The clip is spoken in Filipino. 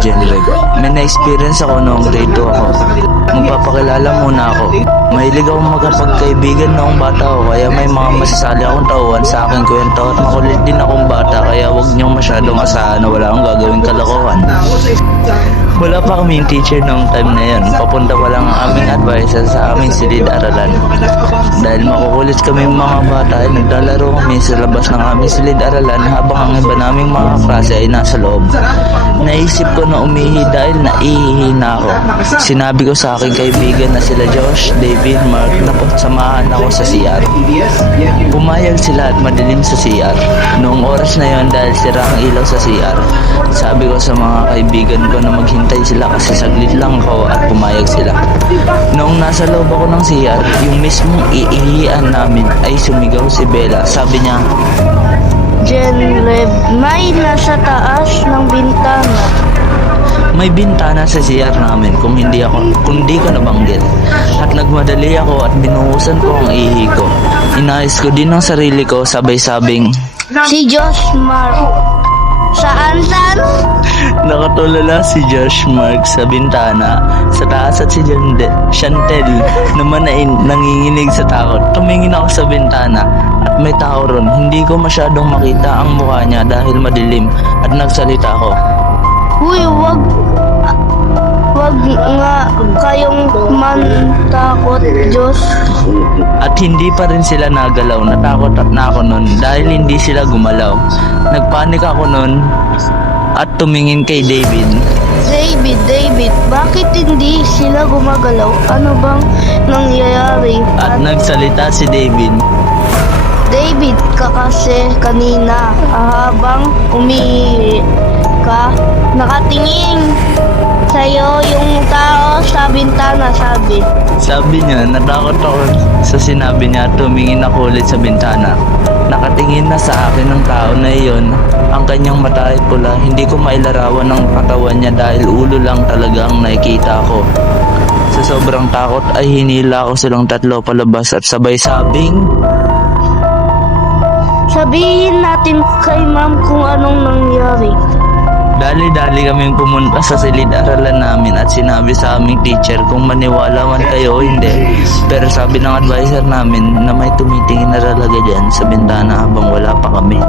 Jenreg. May na-experience ako noong grade 2 ako. Magpapakilala muna ako. Mahilig akong magkapagkaibigan noong bata ako, kaya may mga masasali akong tauhan sa aking kwento at makulit din akong bata, kaya huwag niyong masyadong asahan na wala akong gagawing kalokohan. Wala pa kaming teacher noong time na yun. Papunta pa lang ang aming advisor sa aming silid-aralan. Dahil makukulit kaming mga bata ay naglalaro kami sa labas ng aming silid-aralan habang ang iba naming mga klase ay nasa loob. Naisip ko na umihi dahil naihihi na ako. Sinabi ko sa aking kaibigan na sila Josh, David, Mark na samahan ako sa CR. Pumayag sila at madilim sa CR. Noong oras na yon, dahil sira ang ilaw sa CR, sabi ko sa mga kaibigan ko na maghintay sila kasi saglit lang ako at pumayag sila. Noong nasa loob ako ng CR, yung mismong iihian namin ay sumigaw si Bella. Sabi niya, Jenreg, may nasa taas ng bintana. may bintana sa CR namin kung di ko nabanggit. At nagmadali ako at binuhusan ko ang ihi ko. Inayos ko din ang sarili ko, sabay-sabing, Si Josh Mark. Saan? nakatulala si Josh Mark sa bintana. Sa taas at si Chantel naman ay nanginginig sa takot. Tumingin ako sa bintana at may tao ron. Hindi ko masyadong makita ang mukha niya dahil madilim at nagsalita ako. Uy, wag nga kayong mantakot, Diyos. At hindi pa rin sila nagalaw. Natakot at na ako nun dahil hindi sila gumalaw. Nagpanik ako nun at tumingin kay David. David, bakit hindi sila gumagalaw? Ano bang nangyayari? At nagsalita si David. David, kasi kanina habang umihi ka, nakatingin sa'yo yung tao sa bintana, Sabi niya, natakot ako sa sinabi niya at tumingin ako ulit sa bintana. Nakatingin na sa akin ng tao na iyon. Ang kanyang mata ay pula. Hindi ko mailarawan ang katawan niya dahil ulo lang talaga ang nakikita ko. Sa sobrang takot ay hinila ko silang tatlo palabas at sabay-sabing, Sabihin natin kay ma'am kung anong nangyari. dali-dali kaming pumunta sa silid-aralan namin at sinabi sa aming teacher kung maniwala man kayo o hindi. Pero sabi ng advisor namin na may tumitingin na talaga dyan sa bintana habang wala pa kami.